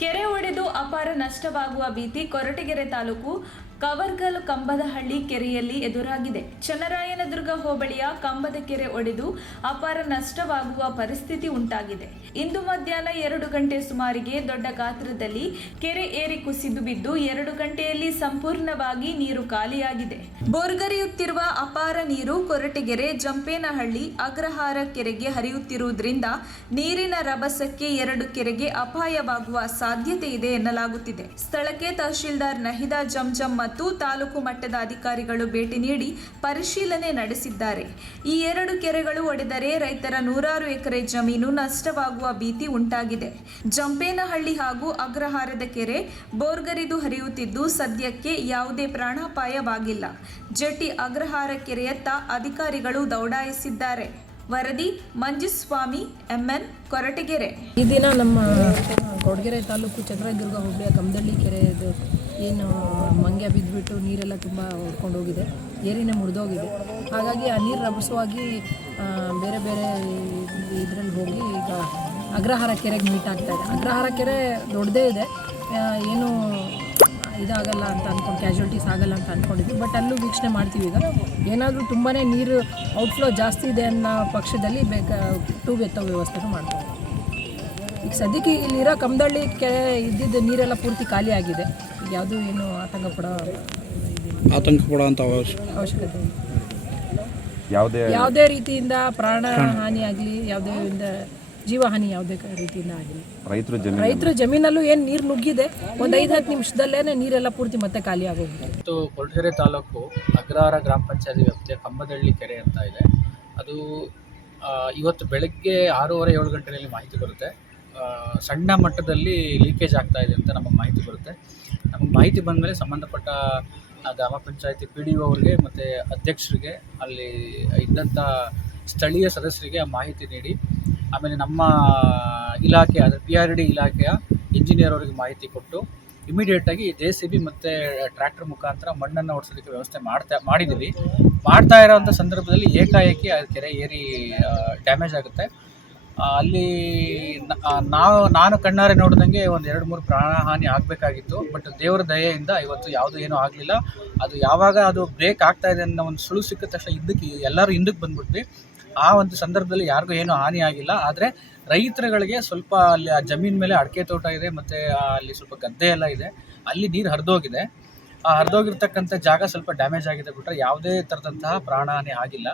ಕೆರೆ ಒಡೆದು ಅಪಾರ ನಷ್ಟವಾಗುವ ಭೀತಿ ಕೊರಟಗೆರೆ ತಾಲೂಕು ಕವರ್ಗಲ್ ಕಂಬದಹಳ್ಳಿ ಕೆರೆಯಲ್ಲಿ ಎದುರಾಗಿದೆ. ಚನ್ನರಾಯನದುರ್ಗ ಹೋಬಳಿಯ ಕಂಬದ ಕೆರೆ ಒಡೆದು ಅಪಾರ ನಷ್ಟವಾಗುವ ಪರಿಸ್ಥಿತಿ ಉಂಟಾಗಿದೆ. ಇಂದು ಮಧ್ಯಾಹ್ನ 2 ಗಂಟೆ ಸುಮಾರಿಗೆ ದೊಡ್ಡ ಗಾತ್ರದಲ್ಲಿ ಕೆರೆ ಏರಿ ಕುಸಿದು ಬಿದ್ದು 2 ಗಂಟೆಯಲ್ಲಿ ಸಂಪೂರ್ಣವಾಗಿ ನೀರು ಖಾಲಿಯಾಗಿದೆ. ಬೋರ್ಗರೆಯುತ್ತಿರುವ ಅಪಾರ ನೀರು ಕೊರಟಗೆರೆ, ಜಂಪೇನಹಳ್ಳಿ, ಅಗ್ರಹಾರ ಕೆರೆಗೆ ಹರಿಯುತ್ತಿರುವುದರಿಂದ ನೀರಿನ ರಭಸಕ್ಕೆ 2 ಕೆರೆಗೆ ಅಪಾಯವಾಗುವ ಸಾಧ್ಯತೆ ಇದೆ ಎನ್ನಲಾಗುತ್ತಿದೆ. ಸ್ಥಳಕ್ಕೆ ತಹಶೀಲ್ದಾರ್ ನಹಿದಾ ಜಂಜಂ ಮತ್ತು ತಾಲೂಕು ಮಟ್ಟದ ಅಧಿಕಾರಿಗಳು ಭೇಟಿ ನೀಡಿ ಪರಿಶೀಲನೆ ನಡೆಸಿದ್ದಾರೆ. ಈ 2 ಕೆರೆಗಳು ಒಡೆದರೆ ರೈತರ 100 ಎಕರೆ ಜಮೀನು ನಷ್ಟವಾಗುವ ಭೀತಿ ಉಂಟಾಗಿದೆ. ಜಂಪೇನಹಳ್ಳಿ ಹಾಗೂ ಅಗ್ರಹಾರದ ಕೆರೆ ಬೋರ್ಗರಿದು ಹರಿಯುತ್ತಿದ್ದು ಸದ್ಯಕ್ಕೆ ಯಾವುದೇ ಪ್ರಾಣಾಪಾಯವಾಗಿಲ್ಲ. ಜೆಟಿ ಅಗ್ರಹಾರ ಕೆರೆಯತ್ತ ಅಧಿಕಾರಿಗಳು ದೌಡಾಯಿಸಿದ್ದಾರೆ. ವರದಿ ಮಂಜುಸ್ವಾಮಿ, MN, ಕೊರಟಗೆರೆ. ಈ ದಿನ ನಮ್ಮ ಕೊರಟಗೆರೆ ತಾಲೂಕು ಚನ್ನರಾಯನದುರ್ಗ ಹೋಬಳಿಯ ಕಮದಳ್ಳಿ ಕೆರೆದು ಏನು ಮಂಗ್ಯ ಬಿದ್ದುಬಿಟ್ಟು ನೀರೆಲ್ಲ ತುಂಬ ಹೊಡ್ಕೊಂಡು ಹೋಗಿದೆ, ಏರಿನೇ ಮುರಿದೋಗಿದೆ. ಹಾಗಾಗಿ ಆ ನೀರು ರಭಸವಾಗಿ ಬೇರೆ ಬೇರೆ ಇದರಲ್ಲಿ ಹೋಗಿ ಈಗ ಅಗ್ರಹಾರ ಕೆರೆಗೆ ಮೀಟ್ ಆಗ್ತಾ ಇದೆ. ಅಗ್ರಹಾರ ಕೆರೆ ದೊಡ್ಡದೇ ಇದೆ, ಏನು ಇದಾಗಲ್ಲ ಅಂತ ಅಂದ್ಕೊಂಡು, ಕ್ಯಾಶುಯಾಲಿಟೀಸ್ ಆಗಲ್ಲ ಅಂತ ಅಂದ್ಕೊಂಡಿದ್ವಿ. ಬಟ್ ಅಲ್ಲೂ ವೀಕ್ಷಣೆ ಮಾಡ್ತೀವಿ. ಈಗ ಏನಾದರೂ ತುಂಬಾ ನೀರು ಔಟ್ಫ್ಲೋ ಜಾಸ್ತಿ ಇದೆ ಅನ್ನೋ ಪಕ್ಷದಲ್ಲಿ ಟ್ಯೂಬ್ ಎತ್ತೋ ವ್ಯವಸ್ಥೆನೂ ಮಾಡ್ತೀವಿ. ಈಗ ಸದ್ಯಕ್ಕೆ ಇಲ್ಲಿರೋ ಕಮದಳ್ಳಿ ಕೆರೆ ಇದ್ದಿದ್ದು ನೀರೆಲ್ಲ ಪೂರ್ತಿ ಖಾಲಿ ಆಗಿದೆ. ಈಗ ಯಾವುದೂ ಏನು ಆತಂಕ ಪಡೋಂಥ ಅವಶ್ಯಕತೆ ಯಾವುದೇ ರೀತಿಯಿಂದ ಪ್ರಾಣ ಹಾನಿ ಆಗಲಿ, ಯಾವುದೇ ಜೀವಹಾನಿ ಯಾವುದೇ ರೀತಿಯಿಂದ ಆಗಲಿ. ರೈತರ ಜಮೀನಲ್ಲೂ ಏನು ನೀರು ನುಗ್ಗಿದೆ, ಒಂದು 5-10 ನಿಮಿಷದಲ್ಲೇ ನೀರೆಲ್ಲ ಪೂರ್ತಿ ಮತ್ತೆ ಖಾಲಿ ಆಗೋಗಿದೆ. ಕೊರಟಗೆರೆ ತಾಲೂಕು ಅಗ್ರಹಾರ ಗ್ರಾಮ ಪಂಚಾಯತಿ ವ್ಯಾಪ್ತಿಯ ಕಂಬದಹಳ್ಳಿ ಕೆರೆ ಅಂತ ಇದೆ. ಅದು ಇವತ್ತು ಬೆಳಗ್ಗೆ 6:30-7 ಗಂಟೆಯಲ್ಲಿ ಮಾಹಿತಿ ಬರುತ್ತೆ. ಸಣ್ಣ ಮಟ್ಟದಲ್ಲಿ ಲೀಕೇಜ್ ಆಗ್ತಾ ಇದೆ ಅಂತ ನಮಗೆ ಮಾಹಿತಿ ಬರುತ್ತೆ. ನಮಗೆ ಮಾಹಿತಿ ಬಂದ ಮೇಲೆ ಸಂಬಂಧಪಟ್ಟ ಗ್ರಾಮ ಪಂಚಾಯತಿ PDO ಅವರಿಗೆ ಮತ್ತು ಅಧ್ಯಕ್ಷರಿಗೆ, ಅಲ್ಲಿ ಇದ್ದಂಥ ಸ್ಥಳೀಯ ಸದಸ್ಯರಿಗೆ ಆ ಮಾಹಿತಿ ನೀಡಿ, ಆಮೇಲೆ ನಮ್ಮ ಇಲಾಖೆ ಅಂದರೆ PRD ಇಲಾಖೆಯ ಇಂಜಿನಿಯರ್ ಅವರಿಗೆ ಮಾಹಿತಿ ಕೊಟ್ಟು ಇಮಿಡಿಯೇಟಾಗಿ JCB ಮತ್ತು ಟ್ರ್ಯಾಕ್ಟರ್ ಮುಖಾಂತರ ಮಣ್ಣನ್ನು ಓಡಿಸೋದಕ್ಕೆ ವ್ಯವಸ್ಥೆ ಮಾಡ್ತಾ ಇರೋವಂಥ ಸಂದರ್ಭದಲ್ಲಿ ಏಕಾಏಕಿ ಆ ಕೆರೆ ಏರಿ ಡ್ಯಾಮೇಜ್ ಆಗುತ್ತೆ. ಅಲ್ಲಿ ನಾನು ಕಣ್ಣಾರೆ ನೋಡಿದಂಗೆ ಒಂದು 2-3 ಪ್ರಾಣಹಾನಿ ಆಗಬೇಕಾಗಿತ್ತು. ಬಟ್ ದೇವರ ದಯೆಯಿಂದ ಇವತ್ತು ಯಾವುದೂ ಏನೂ ಆಗಲಿಲ್ಲ. ಅದು ಯಾವಾಗ ಅದು ಬ್ರೇಕ್ ಆಗ್ತಾ ಇದೆ ಅನ್ನೋ ಒಂದು ಸುಳು ಸಿಕ್ಕಿದ ತಕ್ಷಣ ಎಲ್ಲರೂ ಹಿಂದಕ್ಕೆ ಬಂದ್ಬಿಟ್ವಿ. ಆ ಒಂದು ಸಂದರ್ಭದಲ್ಲಿ ಯಾರಿಗೂ ಏನೂ ಹಾನಿ ಆಗಿಲ್ಲ. ಆದರೆ ರೈತರುಗಳಿಗೆ ಸ್ವಲ್ಪ ಅಲ್ಲಿ ಆ ಜಮೀನ್ ಮೇಲೆ ಅಡಿಕೆ ತೋಟ ಇದೆ ಮತ್ತು ಅಲ್ಲಿ ಸ್ವಲ್ಪ ಗದ್ದೆ ಎಲ್ಲ ಇದೆ, ಅಲ್ಲಿ ನೀರು ಹರಿದೋಗಿದೆ. ಆ ಹರಿದೋಗಿರ್ತಕ್ಕಂಥ ಜಾಗ ಸ್ವಲ್ಪ ಡ್ಯಾಮೇಜ್ ಆಗಿದೆ, ಬಿಟ್ಟರೆ ಯಾವುದೇ ಥರದಂತಹ ಪ್ರಾಣಹಾನಿ ಆಗಿಲ್ಲ.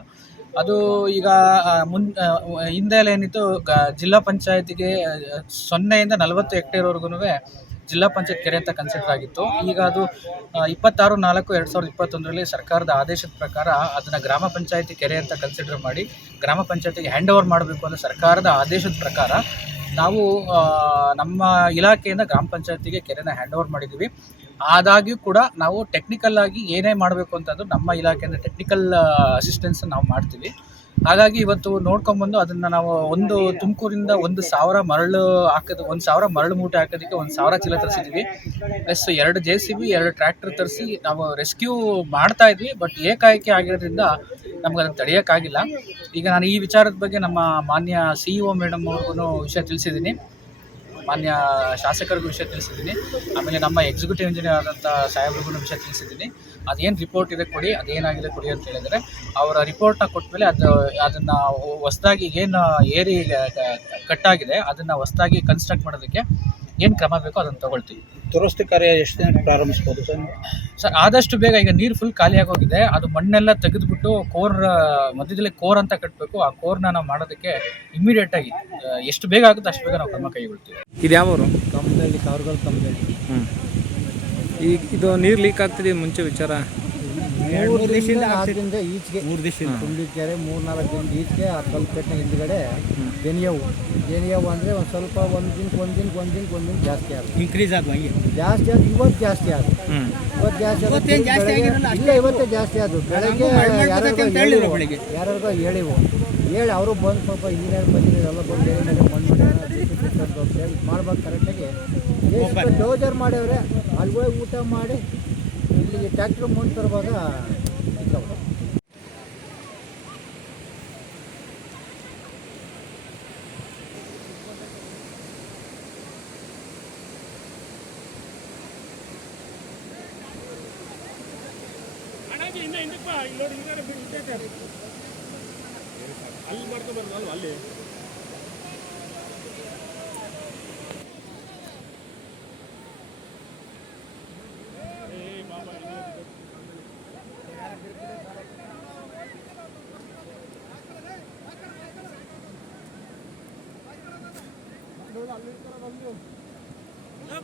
ಅದು ಈಗ ಹಿಂದೆ ಏನಿತ್ತು, ಜಿಲ್ಲಾ ಪಂಚಾಯತಿಗೆ 0ಇಂದ 40 ಹೆಕ್ಟೇರ್ವರೆಗೂ ಜಿಲ್ಲಾ ಪಂಚಾಯತ್ ಕೆರೆ ಅಂತ ಕನ್ಸಿಡರ್ ಆಗಿತ್ತು. ಈಗ ಅದು 26/4/2021 ಸರ್ಕಾರದ ಆದೇಶದ ಪ್ರಕಾರ ಅದನ್ನು ಗ್ರಾಮ ಪಂಚಾಯತಿ ಕೆರೆ ಅಂತ ಕನ್ಸಿಡರ್ ಮಾಡಿ ಗ್ರಾಮ ಪಂಚಾಯತಿಗೆ ಹ್ಯಾಂಡ್ ಓವರ್ ಮಾಡಬೇಕು ಅನ್ನೋ ಸರ್ಕಾರದ ಆದೇಶದ ಪ್ರಕಾರ ನಾವು ನಮ್ಮ ಇಲಾಖೆಯಿಂದ ಗ್ರಾಮ ಪಂಚಾಯತಿಗೆ ಕೆರೆನ ಹ್ಯಾಂಡ್ ಓವರ್ ಮಾಡಿದ್ದೀವಿ. ಆದಾಗ್ಯೂ ಕೂಡ ನಾವು ಟೆಕ್ನಿಕಲ್ ಆಗಿ ಏನೇ ಮಾಡಬೇಕು ಅಂತಂದು ನಮ್ಮ ಇಲಾಖೆಯಿಂದ ಟೆಕ್ನಿಕಲ್ ಅಸಿಸ್ಟೆನ್ಸ್ ನಾವು ಮಾಡ್ತೀವಿ. ಹಾಗಾಗಿ ಇವತ್ತು ನೋಡ್ಕೊಂಬಂದು ಅದನ್ನು ನಾವು ತುಮಕೂರಿಂದ 1,000 ಮರಳು 1,000 ಮರಳು ಮೂಟೆ ಹಾಕೋದಕ್ಕೆ 1,000 ಚೀಲ ತರಿಸಿದ್ವಿ. ಪ್ಲಸ್ 2 JCB 2 ಟ್ರ್ಯಾಕ್ಟರ್ ತರಿಸಿ ನಾವು ರೆಸ್ಕ್ಯೂ ಮಾಡ್ತಾ ಇದ್ವಿ. ಬಟ್ ಏಕಾಏಕಿ ಆಗಿರೋದ್ರಿಂದ ನಮ್ಗೆ ಅದನ್ನು ತಡೆಯೋಕ್ಕಾಗಿಲ್ಲ. ಈಗ ನಾನು ಈ ವಿಚಾರದ ಬಗ್ಗೆ ನಮ್ಮ ಮಾನ್ಯ CEO ಮೇಡಮ್ ಅವ್ರಿಗೂ ವಿಷಯ ತಿಳಿಸಿದ್ದೀನಿ, ಮಾನ್ಯ ಶಾಸಕರಿಗೂ ವಿಷಯ ತಿಳಿಸಿದ್ದೀನಿ, ಆಮೇಲೆ ನಮ್ಮ ಎಕ್ಸಿಕ್ಯೂಟಿವ್ ಇಂಜಿನಿಯರ್ ಆದಂಥ ಸಾಹೇಬ್ರಿಗೂ ವಿಷಯ ತಿಳಿಸಿದ್ದೀನಿ. ಅದೇನು ರಿಪೋರ್ಟ್ ಇದೆ ಕೊಡಿ, ಅದೇನಾಗಿದೆ ಕೊಡಿ ಅಂತ ಹೇಳಿದರೆ ಅವರ ರಿಪೋರ್ಟ್ನ ಕೊಟ್ಟ ಮೇಲೆ ಅದನ್ನು ಹೊಸದಾಗಿ ಏನು ಏರಿ ಕಟ್ಟಾಗಿದೆ ಅದನ್ನು ಹೊಸದಾಗಿ ಕನ್ಸ್ಟ್ರಕ್ಟ್ ಮಾಡೋದಕ್ಕೆ ಏನು ಕ್ರಮ ಬೇಕೋ ಅದನ್ನು ತೊಗೊಳ್ತೀವಿ. ದುರಸ್ತಿ ಕಾರ್ಯ ಎಷ್ಟು ದಿನ ಪ್ರಾರಂಭಿಸ್ಬೋದು ಸರ್? ಆದಷ್ಟು ಬೇಗ. ಈಗ ನೀರು ಫುಲ್ ಖಾಲಿಯಾಗೋಗಿದೆ, ಅದು ಮಣ್ಣೆಲ್ಲ ತೆಗೆದುಬಿಟ್ಟು ಮಧ್ಯದಲ್ಲಿ ಕೋರ್ ಅಂತ ಕಟ್ಟಬೇಕು. ಆ ಕೋರ್ನ ನಾವು ಮಾಡೋದಕ್ಕೆ ಇಮಿಡಿಯೇಟಾಗಿ ಎಷ್ಟು ಬೇಗ ಆಗುತ್ತೆ ಅಷ್ಟು ಬೇಗ ನಾವು ಕ್ರಮ ಕೈಗೊಳ್ತೀವಿ. ಇದು ಯಾವ ಊರು? ಕಮದಹಳ್ಳಿ, ಕವರ್ಗಲ್ ಕಮದಹಳ್ಳಿ. ಈಗ ಇದು ನೀರು ಲೀಕ್ ಆಗ್ತಿದೆ ಮುಂಚೆ ವಿಚಾರ? 3 ದಿವಸದಿಂದ ಈಚೆಗೆ 3 ದಿವಸದಿಂದ ತುಂಬಿಕೆರೆ 3-4 ದಿನ ಈಚೆಗೆ ಆ ಕಲ್ಪೆಟ್ಟಿನ ಹಿಂದ್ಗಡೆ ಜೇನಿಯವು ಅಂದರೆ ಒಂದು ಸ್ವಲ್ಪ ಒಂದು ದಿನ ಜಾಸ್ತಿ ಆಗುತ್ತೆ, ಇನ್ಕ್ರೀಸ್ ಆಗುವ ಜಾಸ್ತಿ ಆದ ಇವತ್ತು ಜಾಸ್ತಿ ಆಗುತ್ತೆ. ಇವತ್ತೇ ಜಾಸ್ತಿ ಆದವು. ಬೆಳಗ್ಗೆ ಯಾರ್ಯಾರಿಗೋ ಹೇಳಿ ಅವರು ಬಂದು ಸ್ವಲ್ಪ ಇಂಜಿನಿಯರ್ ಎಲ್ಲ ಬಂದು ಮೇಲೆ ಮಣ್ಣು ಮಾಡ್ಬೇಕು ಕರೆಕ್ಟಾಗಿ. ಡೋಜರ್ ಮಾಡ್ಯವ್ರೆ, ಅಲ್ಲಿ ಹೋಗಿ ಊಟ ಮಾಡಿ ಇಲ್ಲಿಗೆ ಟ್ಯಾಕ್ಟ್ರ್ ಮುಂದೆ ತರುವಾಗ ಅಲ್ಲಿ ಮಾಡ್ಕೊಂಡು ಬರ್ದಲ್ವ ಅಲ್ಲಿ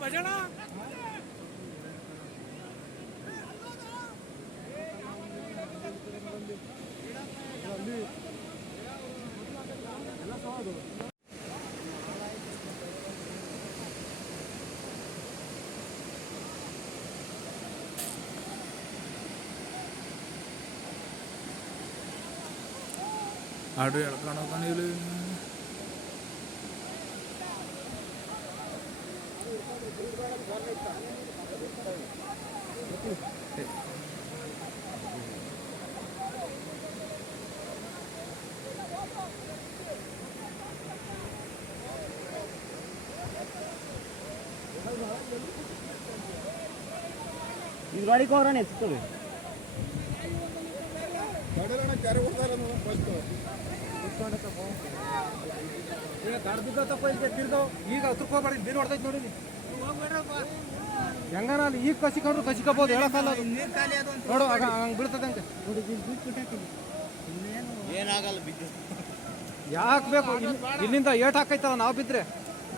ಭಜನ ಆಡು ಎಳ್ಕೊಂಡು ಇಲ್ಲಿ ಈ ಗಾಡಿಗೆ ಹೋಗ್ರಣ ಎತ್ಕೊಳ್ಳಿ ಈಗ ತಡ್ದಿದ್ದ ತಪ್ಪ ಈಗ ತಿರ್ದೋ ಈಗ ಹತ್ರಕ್ಕೆ ಹೋಗ್ಬೇಡಿ ಬೀರು ಹೊಡೆದೈತೆ ನೋಡಿ ಹೆಂಗನ ಅಲ್ಲಿ ಈಗ ಕಸಿಕೊಂಡ್ರು ಕಸಿಕೋಬೋದು ಹೇಳಕ್ಕಲ್ಲ ನೋಡು ಹಂಗೆ ಬೀಳ್ತದಂತೆ ಏನಾಗಲ್ಲ ಬಿದ್ದು ಯಾಕೆ ಬೇಕು ಇಲ್ಲಿಂದ ಏಟ್ ಹಾಕೈತಲ್ಲ ನಾವು ಬಿದ್ದರೆ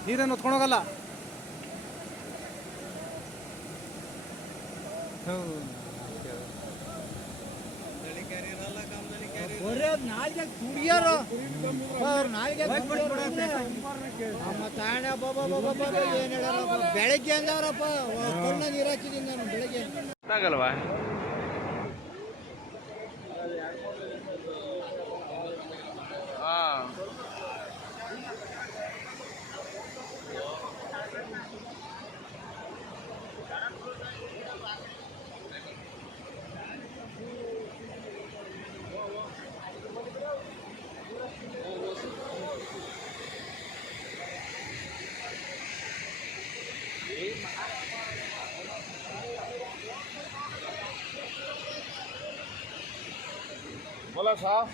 ನೀರೇನು ಹೊತ್ಕೊಂಡೋಗಲ್ಲ ನಾಲ್ಗೆ ಕುಡಿಯಾರು ನಾಲ್ಗೆ ಏನು ಹೇಳಾರಪ್ಪ ಬೆಳಗ್ಗೆ ಅಂದವ್ರಪ್ಪ ಕೊನ್ನ ನೀರು ಹಾಕಿದ್ದೀನಿ ನಾನು ಬೆಳಗ್ಗೆ ಆಗಲ್ವಾ ಹಾಂ बोला साहब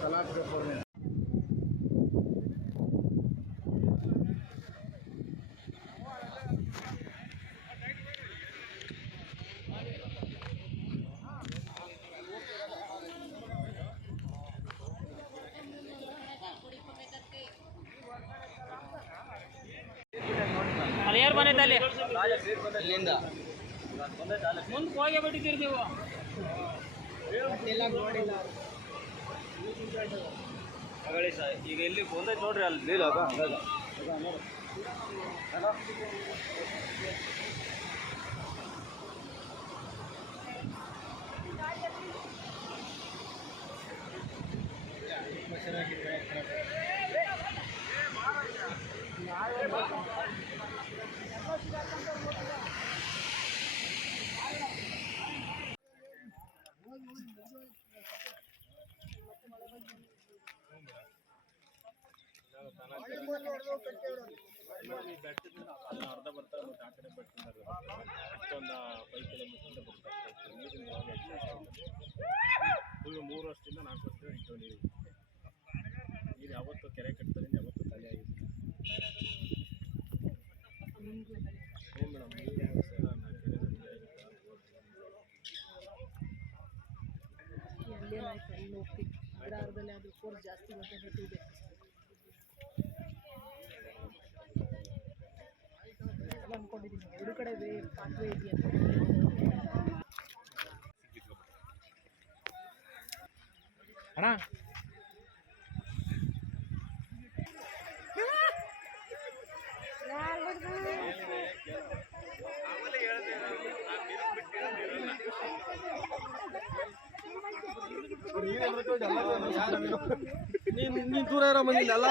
तलाश के ऊपर में ಯಾರು ಬಂದೈತಲ್ಲಿ ಮುಂದೆ ಹೋಗಿ ಬಿಟ್ಟಿದ್ದೀವಿ ಈಗ ಎಲ್ಲಿ ಬಂದೈತೆ ನೋಡ್ರಿ ಅಲ್ಲಿ ನೀರು ಅರ್ಧ ಬರ್ತಾರೆ ಮತ್ತು ಆ ಕಡೆ ಬರ್ತಿದ್ದಾರೆ ಅಷ್ಟೊಂದು 5 ಕಿಲೋಮೀಟರ್ ಬರ್ತಾರೆ ನೀರಿನ ಫುಲ್ಲು 3 ವರ್ಷದಿಂದ 4 ವರ್ಷದಿಂದ ಇಟ್ಟು ನೀರು ಯಾವತ್ತು ಕೆರೆ ಕಟ್ತಾರೆ ಯಾವತ್ತು ಖಾಲಿ ಆಗಿದೆ ಹ್ಞೂ ಮೇಡಮ್ ನೀರು ಕೆರೆ ಎಲ್ಲೇನಾಯ್ತು ಅಲ್ಲಿ ಹೋಗ್ತೀವಿ ಬಿಡಾರದಲ್ಲಿ ಅದು ಫೋರ್ಸ್ ಜಾಸ್ತಿ ಗೊತ್ತಾಗುತ್ತೆ ಅಂದ್ಕೊಂಡಿದ್ದೀನಿ 2 ಕಡೆ ಪಾತ್ವೆ ಇದೆಯಾ ಅಣ್ಣ ನೀನು ದೂರ ಇರೋ ಮಂದಿ ಎಲ್ಲ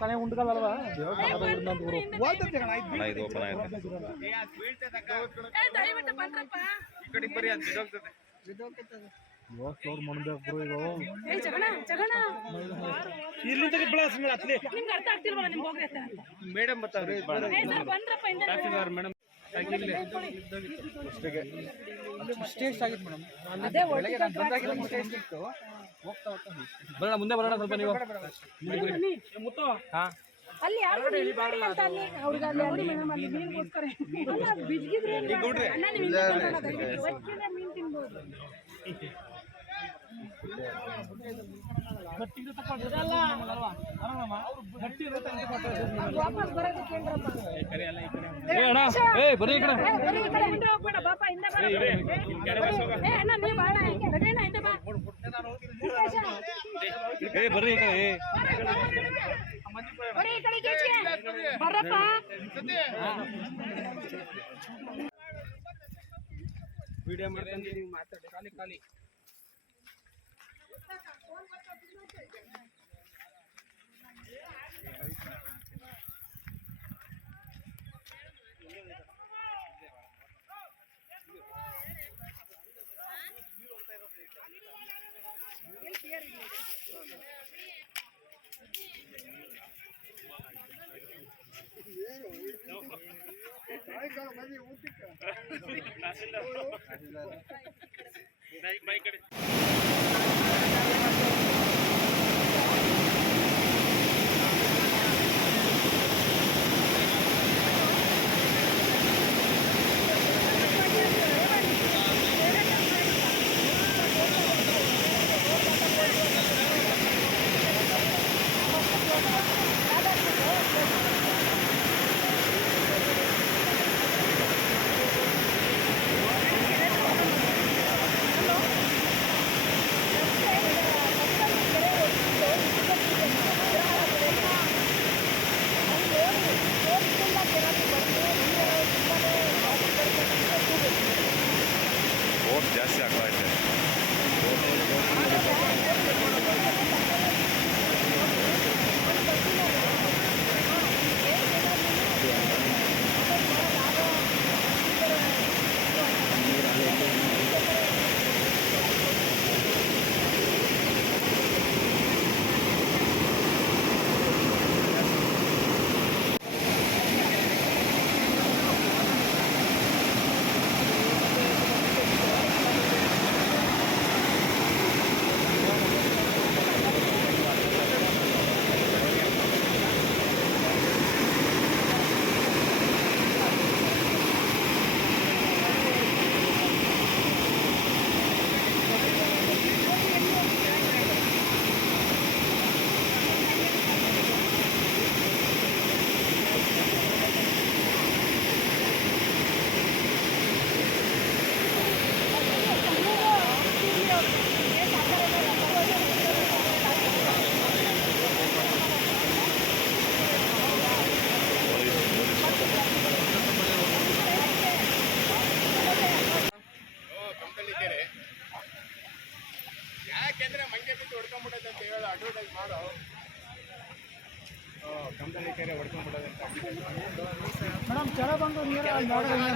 ಕನೆ ಉಂಡ್ಕಲ್ವಾ ಇದು ಓಪನ್ ಆಯ್ತು ನಿಮ್ಗೆ ಅರ್ಥ ಆಗ್ತಿಲ್ವಲ್ಲ ನಿಮ್ಗೆ ಹೋಗ್ರಿ ಮೇಡಮ್ ಬರ್ತಾರೆ ಮೇಡಮ್ ಇಷ್ಟೇ ಆಗಿತ್ತು ಮೇಡಮ್. ಅದೇ ಬೆಳಗ್ಗೆ ನಾನು ಬಂದಾಗಿಲ್ಲ ಇಷ್ಟೇ ಇತ್ತು. ಹೋಗ್ತಾ ಹೋಗ್ತಾ ಬರೋಣ ಮುಂದೆ ಬರೋಣ ಸ್ವಲ್ಪ ನೀವು ಮುತ್ತು ಅಲ್ಲಿ ಯಾರು ಅಂತ ಅಲ್ಲಿ ಅವ್ರಿಗೆ ಅಲ್ಲಿ ಅಲ್ಲಿ ಮೀನಿಗೋಸ್ಕರ ಅಲ್ಲ ಬಿಜ್ಗಿದ್ರೆ ಅಣ್ಣ ನೀವು ಹಿಂದೆ ಒಚ್ಚಿನ ಮೀನು ತಿನ್ಬೋದು. ವಾಪಸ್ ಬರೋದಕ್ಕೆ ಏನ್ರಪ್ಪ ಬರೀ ಈ ಕಡೆ ಬರೀ ಈ ಕಡೆ ಹಿಂದೆ ಹೋಗ್ಬೇಡ ಬಾಪ ಹಿಂದೆ ಬರ ಅಣ್ಣ ನೀವು ಬಾಳ ಹಿಂದೆ ಬಾ ಬರ್ರಿ ಈ ಕಡೆ ಬರೀ ಈ ಕಡೆ ಬರಪ್ಪ ವಿಡಿಯೋ ಮಾಡ್ಕೊಂಡು ನೀವು ಮಾತಾಡಿ ಖಾಲಿ ಖಾಲಿ ಬೈಕ್ ಕಡೆ ಜಾಸ್ತಿ ಆಗ್ತಾ ಇದೆ. ಯಾಕೆಂದ್ರೆ ಮಂಗೆ ಬಿದ್ದು ಹೊಡ್ಕೊಂಡ್ಬಿಡೋದು ಅಂತ ಹೇಳೋದು ಅಡ್ವರ್ಟೈಸ್ ಮಾಡೋ ಕಂಪನಿ ಕೆರೆ ಹೊಡ್ಕೊಂಡ್ಬಿಡೋದು ಅಂತ ಮೇಡಮ್ ಕೆಳ ಬಂದು ನೀರು ನೋಡೋದು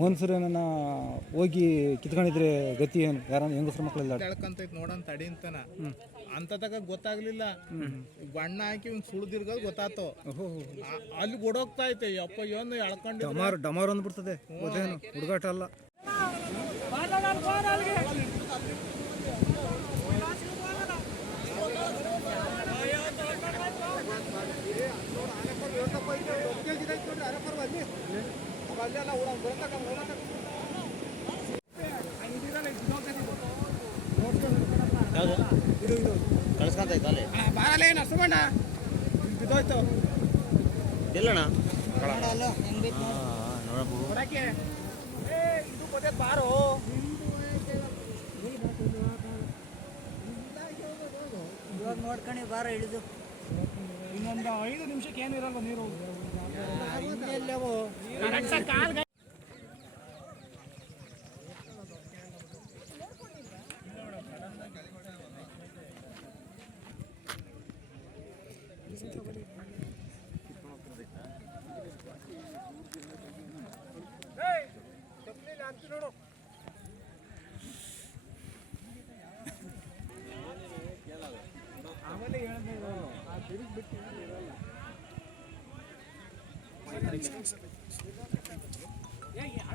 ಮನ್ಸೂರನ್ನ ಹೋಗಿ ಕಿತ್ಕೊಂಡಿದ್ರೆ ಗತಿ ಏನು? ಯಾರನ್ನ ಹೆಂಗಸ್ರ ಮಕ್ಕಳೆಲ್ಲ ಎಳ್ಕಂತೈತ್ ನೋಡಂತ ತಡಿ ಅಂತನ ಅಂತದಾಗ ಗೊತ್ತಾಗ್ಲಿಲ್ಲ. ಬಣ್ಣ ಹಾಕಿ ಒಂದು ಸುಳ್ದಿರ್ಗೋದು ಗೊತ್ತಾತು. ಅಲ್ಲಿ ಓಡೋಗ್ತಾ ಐತೆ ಅಪ್ಪ ಏನು ಎಳ್ಕೊಂಡು ಡಮಾರ್ ಅಂದ್ಬಿಡ್ತದೆ. ಗೊತ್ತೇನು ಹುಡುಗಾಟ ಅಲ್ಲ. ಕಳ್ಸ್ಕೊಂತೈತಲ್ಲಿ ಬಾರಲ್ಲ ಏನು ಅಷ್ಟಮಣ್ಣ ಬಿದ್ದೋಯ್ತು ಎಲ್ಲಣ್ಣ ಹೊರಕ್ಕೆ ಇದು ಗೊತ್ತೇ ಬಾರೋ ಇವಾಗ ನೋಡ್ಕೊಂಡು ಬಾರ ಇಳಿದು ಇನ್ನೊಂದು 5 ನಿಮಿಷಕ್ಕೆ ಏನಿರಲ್ಲ ನೀರು.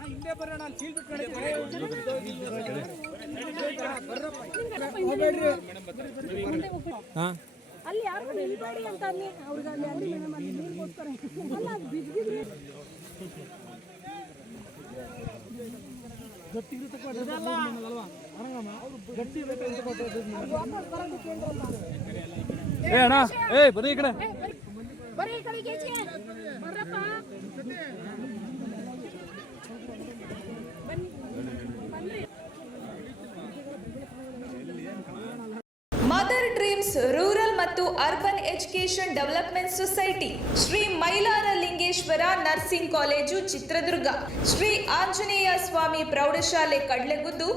ಹಿಂದೆ ಬರೋಣ ಅಲ್ಲಿ ಚೀಲ್ ಅಲ್ಲಿ ಯಾರು ನಿಲ್ಬೇಡಿ ಅಂತ ಅಲ್ಲಿ ಅವ್ರಿಗೆ ಅಲ್ಲಿ ಅಲ್ಲಿ ನೀರಿಗೋಸ್ಕರ ಅಲ್ಲ ಅದು ಬಿದ್ದಿದ್ರೆ ಬರೀ ಈ ಕಡೆ ಬರೀ ಕಡೆಗೆ ಬರ್ರಪ್ಪ ಮದರ್ ಡ್ರೀಮ್ಸ್ ರೂರಲ್ ಮತ್ತು urban education development society, Shri Mylara Lingeshwara nursing college Chitradurga, Shri Anjaneya Swamy ಪ್ರೌಢಶಾಲೆ ಕಡ್ಲೆಗುದ್ದು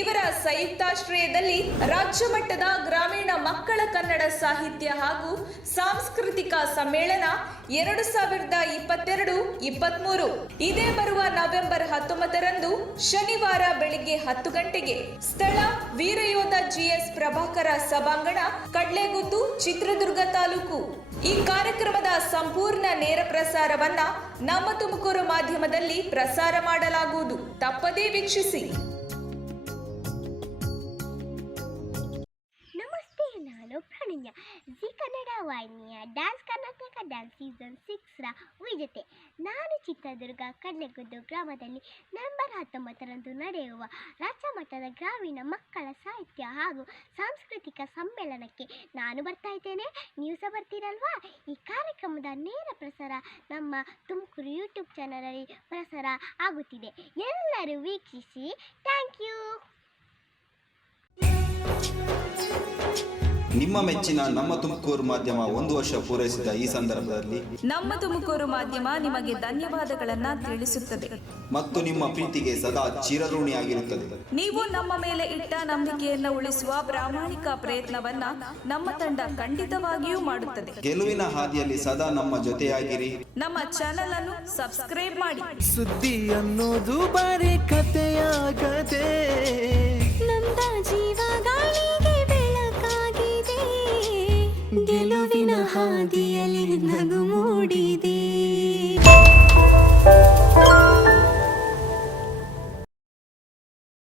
ಇವರ ಸಂಯುಕ್ತಾಶ್ರಯದಲ್ಲಿ ರಾಜ್ಯ ಮಟ್ಟದ ಗ್ರಾಮೀಣ ಮಕ್ಕಳ ಕನ್ನಡ ಸಾಹಿತ್ಯ ಹಾಗೂ ಸಾಂಸ್ಕೃತಿಕ ಸಮ್ಮೇಳನ 2022-23 ಇದೇ ಬರುವ ನವೆಂಬರ್ 19ರಂದು ಶನಿವಾರ ಬೆಳಿಗ್ಗೆ 10 ಗಂಟೆಗೆ. ಸ್ಥಳ ವೀರಯೋಧ GS ಪ್ರಭಾಕರ ಸಭಾಂಗಣ, ಕಡ್ಲೆಗುದ್ದು, ಚಿತ್ರದುರ್ಗ ತಾಲೂಕು. ಈ ಕಾರ್ಯಕ್ರಮದ ಸಂಪೂರ್ಣ ನೇರ ಪ್ರಸಾರವನ್ನ ನಮ್ಮ ತುಮಕೂರು ಮಾಧ್ಯಮದಲ್ಲಿ ಪ್ರಸಾರ ಮಾಡಲಾಗುವುದು. ತಪ್ಪದೇ ವೀಕ್ಷಿಸಿ. ನಮಸ್ತೆ, ನಾನು ಪ್ರಣಯ. ಜಿ ಕನ್ನಡ ವಾಹಿನಿಯ ಡ್ಯಾನ್ಸ್ ಕರ್ನಾಟಕ ಡ್ಯಾನ್ಸ್ ಸೀಸನ್ 6ರ ವಿಜೇತೆ. ನಾನು ಚಿತ್ರದುರ್ಗ ಕಡ್ಲೆಗುದ್ದು ಗ್ರಾಮದಲ್ಲಿ ನವೆಂಬರ್ 19ರಂದು ನಡೆಯುವ ರಾಜ್ಯ ಮಟ್ಟದ ಗ್ರಾಮೀಣ ಮಕ್ಕಳ ಸಾಹಿತ್ಯ ಹಾಗೂ ಸಾಂಸ್ಕೃತಿಕ ಸಮ್ಮೇಳನಕ್ಕೆ ನಾನು ಬರ್ತಾ ಇದ್ದೇನೆ. ನೀವು ಸಹ ಬರ್ತೀರಲ್ವಾ? ಈ ಕಾರ್ಯಕ್ರಮದ ನೇರ ಪ್ರಸಾರ ನಮ್ಮ ತುಮಕೂರು ಯೂಟ್ಯೂಬ್ ಚಾನಲಲ್ಲಿ ಪ್ರಸಾರ ಆಗುತ್ತಿದೆ. ಎಲ್ಲರೂ ವೀಕ್ಷಿಸಿ. Thank you. ನಿಮ್ಮ ಮೆಚ್ಚಿನ ನಮ್ಮ ತುಮಕೂರು ಮಾಧ್ಯಮ 1 ವರ್ಷ ಪೂರೈಸಿದ ಈ ಸಂದರ್ಭದಲ್ಲಿ ನಮ್ಮ ತುಮಕೂರು ಮಾಧ್ಯಮ ನಿಮಗೆ ಧನ್ಯವಾದಗಳನ್ನ ತಿಳಿಸುತ್ತದೆ ಮತ್ತು ನಿಮ್ಮ ಪ್ರೀತಿಗೆ ಸದಾ ಚಿರಋಣಿಯಾಗಿರುತ್ತದೆ. ನೀವು ನಮ್ಮ ಮೇಲೆ ಇಟ್ಟ ನಂಬಿಕೆಯನ್ನು ಉಳಿಸುವ ಪ್ರಾಮಾಣಿಕ ಪ್ರಯತ್ನವನ್ನ ನಮ್ಮ ತಂಡ ಖಂಡಿತವಾಗಿಯೂ ಮಾಡುತ್ತದೆ. ಗೆಲುವಿನ ಹಾದಿಯಲ್ಲಿ ಸದಾ ನಮ್ಮ ಜೊತೆಯಾಗಿರಿ. ನಮ್ಮ ಚಾನೆಲ್ ಅನ್ನು ಸಬ್ಸ್ಕ್ರೈಬ್ ಮಾಡಿ. ಸುದ್ದಿ ಅನ್ನೋದು ಬರೀ ಕಥೆಯಾಗದೆ ನಮ್ದ ಜೀವಗಳ